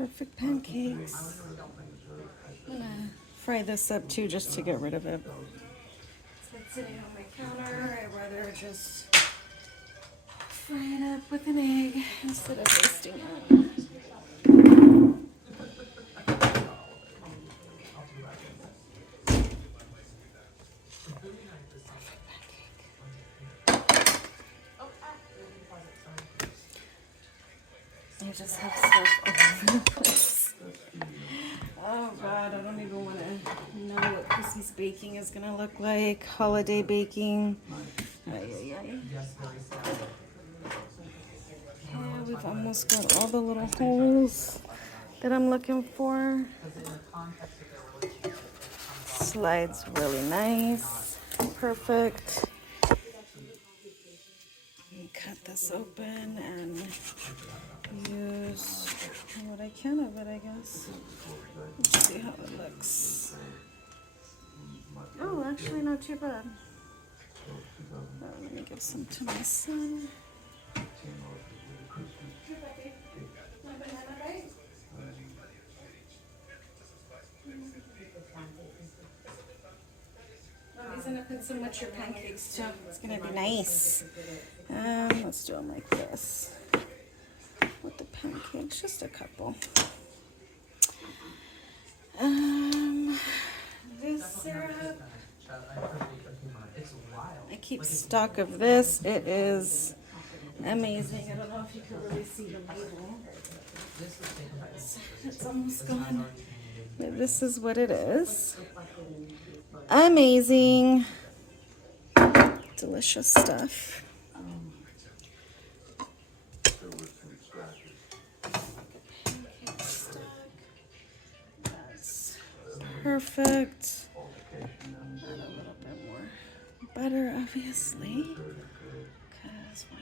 perfect pancakes. I'm gonna fry this up too just to get rid of it. It's sitting on my counter. I'd rather just fry it up with an egg instead of wasting it. I just have stuff all over the place. Oh God, I don't even want to know what Chrissy's baking is going to look like. Holiday baking. Ay, ay, ay. Yeah, we've almost got all the little holes that I'm looking for. Slides really nice. Perfect. Cut this open and use what I can of it, I guess. Let's see how it looks. Oh, actually not too bad. Let me give some to my son. He's gonna put some with your pancakes too. It's gonna be nice. Let's do them like this. With the pancakes, just a couple. This syrup. I keep stock of this. It is amazing. I don't know if you can really see the label. It's almost gone. But this is what it is. Amazing. Delicious stuff. That's perfect. Add a little bit more butter, obviously. Because why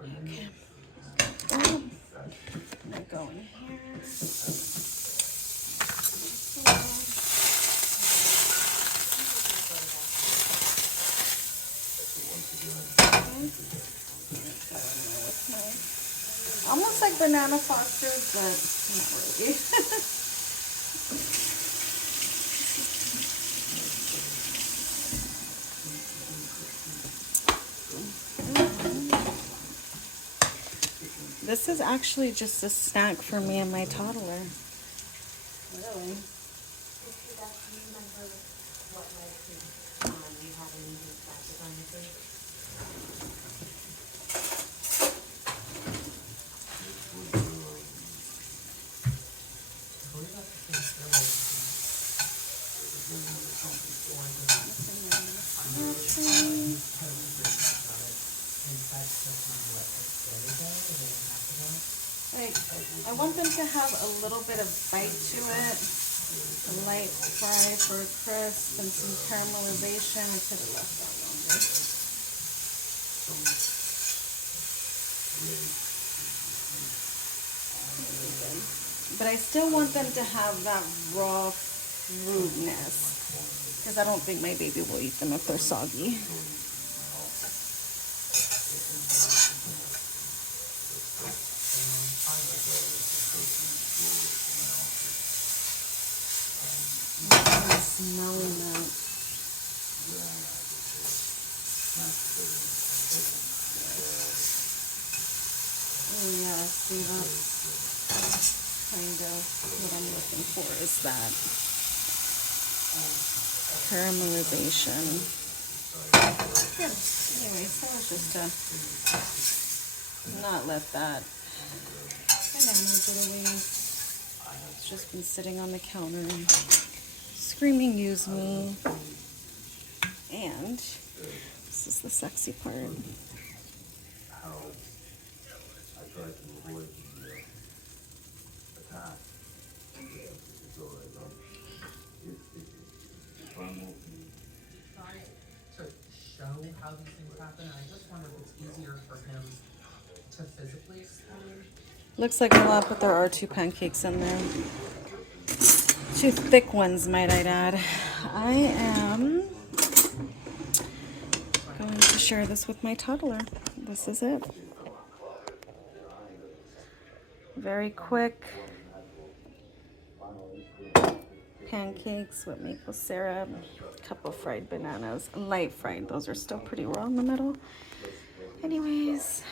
not? Okay. Boom. I'm going here. Almost like banana Fosters, but not really. This is actually just a snack for me and my toddler. Really? I want them to have a little bit of bite to it. A light fry for a crisp and some caramelization. I could have left that longer. But I still want them to have that raw fruitness, because I don't think my baby will eat them if they're soggy. Smelling that. Oh yeah, see, that's kind of what I'm looking for, is that caramelization. Yeah, anyways, that was just to not let that banana get away. It's just been sitting on the counter and screaming, use me. And this is the sexy part. How these things happen. I just wonder if it's easier for him to physically explain. Looks like a lot, but there are 2 pancakes in there. 2 thick ones, might I add. I am going to share this with my toddler. This is it. Very quick. Pancakes with maple syrup, a couple fried bananas, light fried. Those are still pretty raw in the middle. Anyways,